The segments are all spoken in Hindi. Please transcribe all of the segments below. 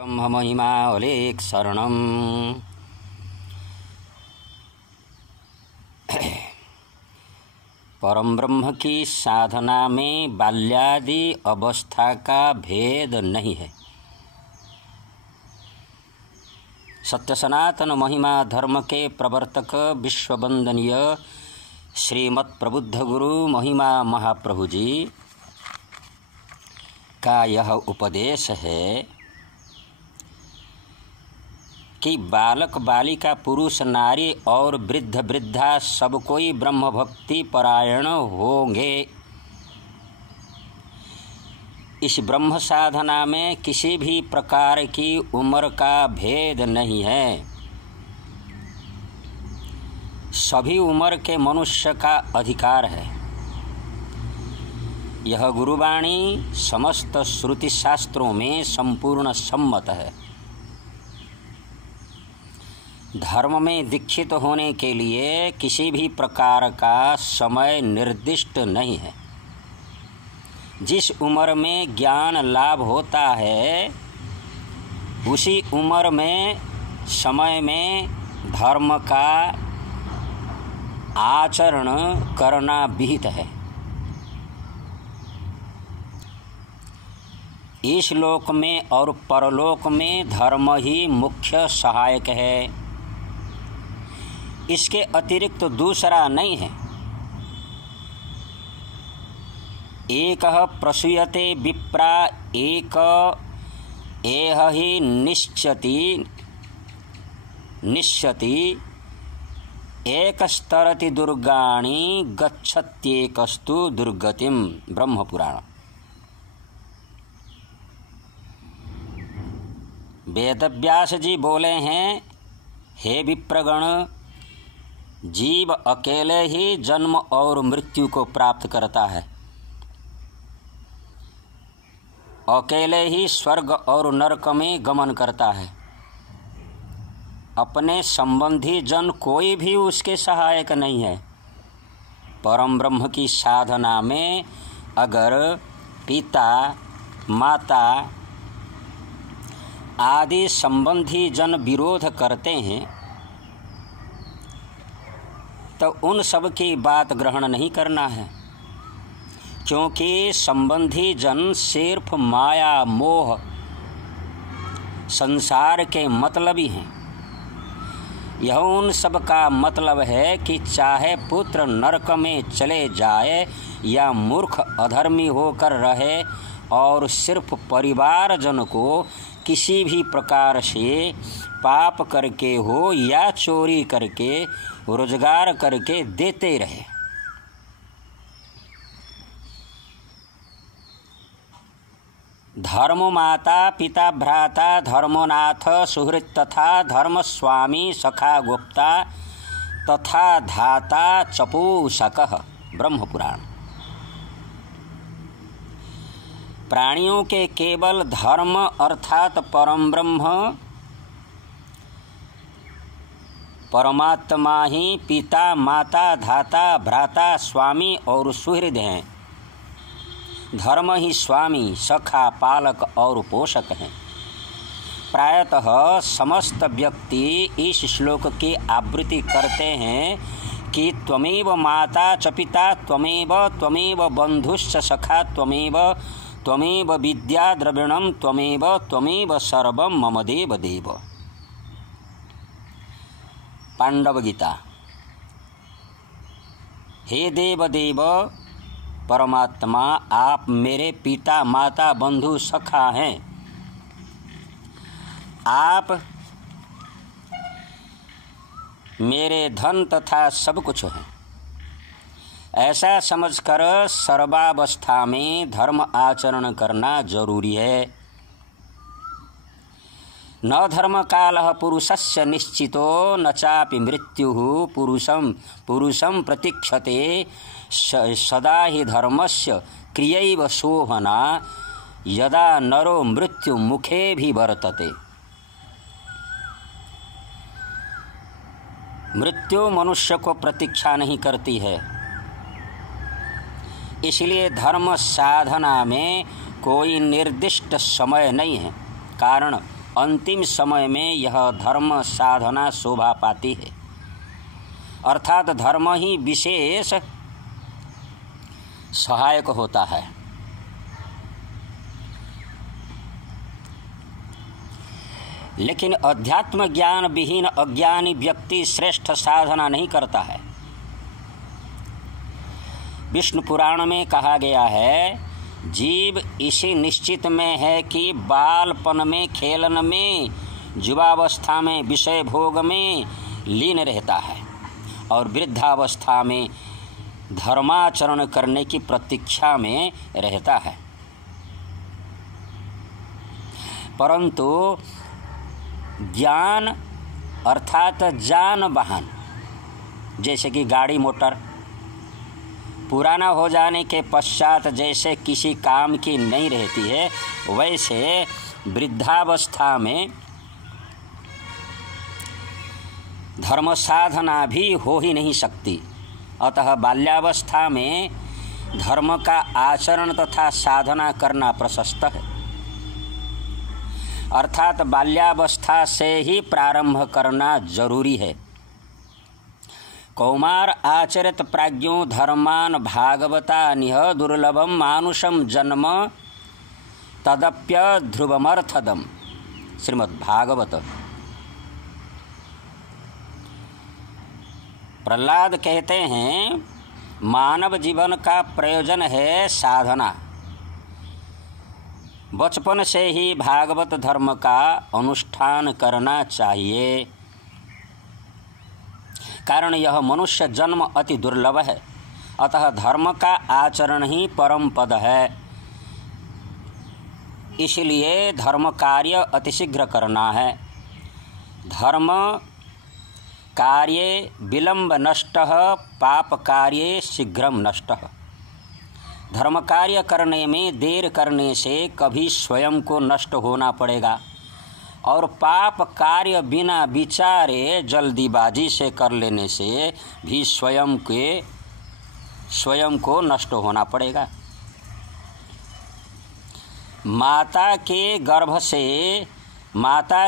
ब्रह्म महिमा अलेख शरणम। परम ब्रह्म की साधना में बाल्यादि अवस्था का भेद नहीं है। सत्य सनातन महिमा धर्म के प्रवर्तक विश्ववंदनीय श्रीमद् प्रबुद्ध गुरु महिमा महाप्रभु जी का यह उपदेश है कि बालक बालिका पुरुष नारी और वृद्ध वृद्धा सब कोई ब्रह्म भक्ति परायण होंगे। इस ब्रह्म साधना में किसी भी प्रकार की उम्र का भेद नहीं है। सभी उम्र के मनुष्य का अधिकार है। यह गुरुवाणी समस्त श्रुति शास्त्रों में संपूर्ण सम्मत है। धर्म में दीक्षित होने के लिए किसी भी प्रकार का समय निर्दिष्ट नहीं है। जिस उम्र में ज्ञान लाभ होता है उसी उम्र में समय में धर्म का आचरण करना विहित है। इस लोक में और परलोक में धर्म ही मुख्य सहायक है। इसके अतिरिक्त दूसरा नहीं है। एक प्रसूयते विप्रा एक एह ही निश्चति एक स्तरति दुर्गाणि गच्छत्येकस्तु दुर्गतिम। ब्रह्म पुराण। वेदव्यास जी बोले हैं, हे विप्रगण, जीव अकेले ही जन्म और मृत्यु को प्राप्त करता है। अकेले ही स्वर्ग और नरक में गमन करता है। अपने संबंधी जन कोई भी उसके सहायक नहीं है। परम ब्रह्म की साधना में अगर पिता माता आदि संबंधी जन विरोध करते हैं तो उन सब की बात ग्रहण नहीं करना है, क्योंकि संबंधी जन सिर्फ माया मोह संसार के मतलबी हैं। यह उन सब का मतलब है कि चाहे पुत्र नरक में चले जाए या मूर्ख अधर्मी होकर रहे और सिर्फ परिवारजन को किसी भी प्रकार से पाप करके हो या चोरी करके रोजगार करके देते रहे। धर्म माता पिता भ्राता धर्मनाथ सुहृत तथा धर्म स्वामी सखा गुप्ता तथा धाता चपूषकः। ब्रह्म पुराण। प्राणियों के केवल धर्म अर्थात परम ब्रह्म परमात्मा ही पिता माता धाता भ्राता स्वामी और सुहृद हैं। धर्म ही स्वामी सखा पालक और पोषक हैं। प्रायतः समस्त व्यक्ति इस श्लोक की आवृत्ति करते हैं कि त्वमेव माता च पिता त्वमेव बंधुश्च सखा त्वमेव विद्या द्रविणम त्वमेव सर्वं मम देव देव। पांडव गीता। हे देव देव परमात्मा, आप मेरे पिता माता बंधु सखा हैं। आप मेरे धन तथा सब कुछ हैं। ऐसा समझकर सर्वावस्था में धर्म आचरण करना जरूरी है। न धर्म कालः पुरुषस्य निश्चितो न चापि मृत्युः पुरुषं प्रतीक्षते सदा हि धर्मस्य क्रियैव शोभना यदा नरो मृत्यु मुखे भी वर्तते। मृत्यु मनुष्य को प्रतीक्षा नहीं करती है। इसलिए धर्म साधना में कोई निर्दिष्ट समय नहीं है। कारण अंतिम समय में यह धर्म साधना शोभा पाती है, अर्थात धर्म ही विशेष सहायक होता है। लेकिन अध्यात्म ज्ञान विहीन अज्ञानी व्यक्ति श्रेष्ठ साधना नहीं करता है। विष्णु पुराण में कहा गया है, जीव इसी निश्चित में है कि बालपन में खेलन में, युवावस्था में विषय भोग में लीन रहता है और वृद्धावस्था में धर्माचरण करने की प्रतीक्षा में रहता है। परंतु ज्ञान अर्थात जान वाहन, जैसे कि गाड़ी मोटर पुराना हो जाने के पश्चात जैसे किसी काम की नहीं रहती है, वैसे वृद्धावस्था में धर्म साधना भी हो ही नहीं सकती। अतः बाल्यावस्था में धर्म का आचरण तथा साधना करना प्रशस्त है, अर्थात बाल्यावस्था से ही प्रारंभ करना जरूरी है। कौमार आचरित प्राज्ञो धर्मान भागवता निह दुर्लभम मानुषम जन्म तदप्य ध्रुवमर्थदम, श्रीमद् भागवत। प्रहलाद कहते हैं, मानव जीवन का प्रयोजन है साधना। बचपन से ही भागवत धर्म का अनुष्ठान करना चाहिए, कारण यह मनुष्य जन्म अति दुर्लभ है। अतः धर्म का आचरण ही परम पद है। इसलिए धर्म कार्य अतिशीघ्र करना है। धर्म कार्ये विलंब नष्टः, पाप कार्ये शीघ्रम नष्टः। धर्म कार्य करने में देर करने से कभी स्वयं को नष्ट होना पड़ेगा और पाप कार्य बिना विचारे जल्दीबाजी से कर लेने से भी स्वयं को नष्ट होना पड़ेगा। माता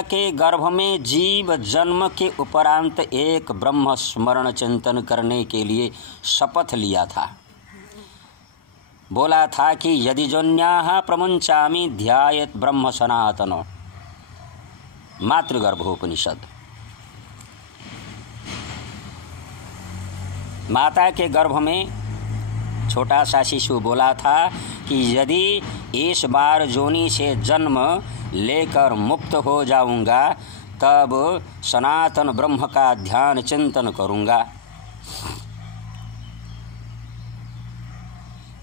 के गर्भ में जीव जन्म के उपरांत एक ब्रह्म स्मरण चिंतन करने के लिए शपथ लिया था। बोला था कि यदि जोन्याः प्रमुंचामि ध्यायेत् ब्रह्म सनातनो, मातृगर्भोपनिषद। माता के गर्भ में छोटा सा शिशु बोला था कि यदि इस बार जोनी से जन्म लेकर मुक्त हो जाऊंगा तब सनातन ब्रह्म का ध्यान चिंतन करूंगा।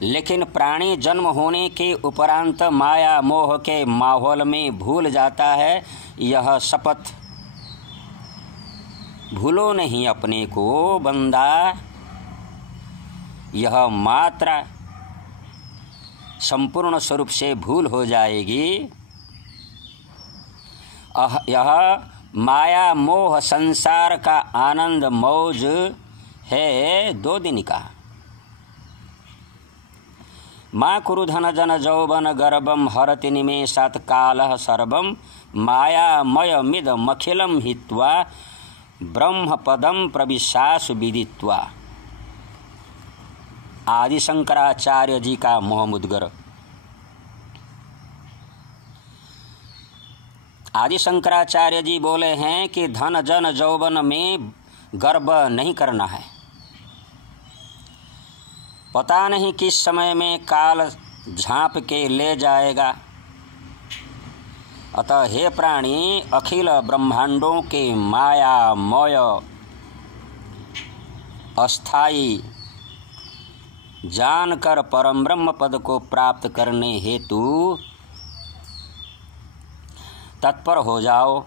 लेकिन प्राणी जन्म होने के उपरांत माया मोह के माहौल में भूल जाता है। यह शपथ भूलो नहीं अपने को बंदा, यह मात्रा संपूर्ण स्वरूप से भूल हो जाएगी। यह माया मोह संसार का आनंद मौज है 2 दिन का। माँ कुरु धन जन जौवन गर्भम हरति निमेषात् कालः सर्वं मायामयमिदमखिलं हित्वा ब्रह्म पदम प्रविशासु विदित्वा। आदि शंकराचार्य जी का मोहमुद्गर। आदि शंकराचार्य जी बोले हैं कि धन जन जौवन में गर्व नहीं करना है। पता नहीं किस समय में काल झांप के ले जाएगा। अतः हे प्राणी, अखिल ब्रह्मांडों के मायामय अस्थाई जानकर परम ब्रह्म पद को प्राप्त करने हेतु तत्पर हो जाओ।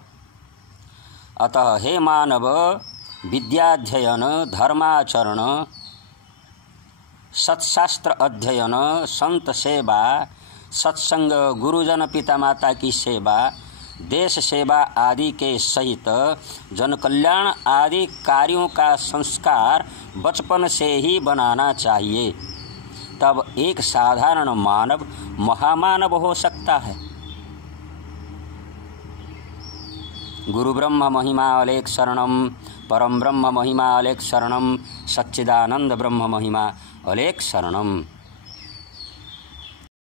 अतः हे मानव, विद्याध्ययन, धर्माचरण, सत्शास्त्र अध्ययन, संत सेवा, सत्संग, गुरुजन पिता माता की सेवा, देश सेवा आदि के सहित जनकल्याण आदि कार्यों का संस्कार बचपन से ही बनाना चाहिए। तब एक साधारण मानव महामानव हो सकता है। गुरु ब्रह्म महिमा अलेख शरणम, परम ब्रह्म महिमा अलेख शरणम, सच्चिदानंद ब्रह्म महिमा अलेख शरणम।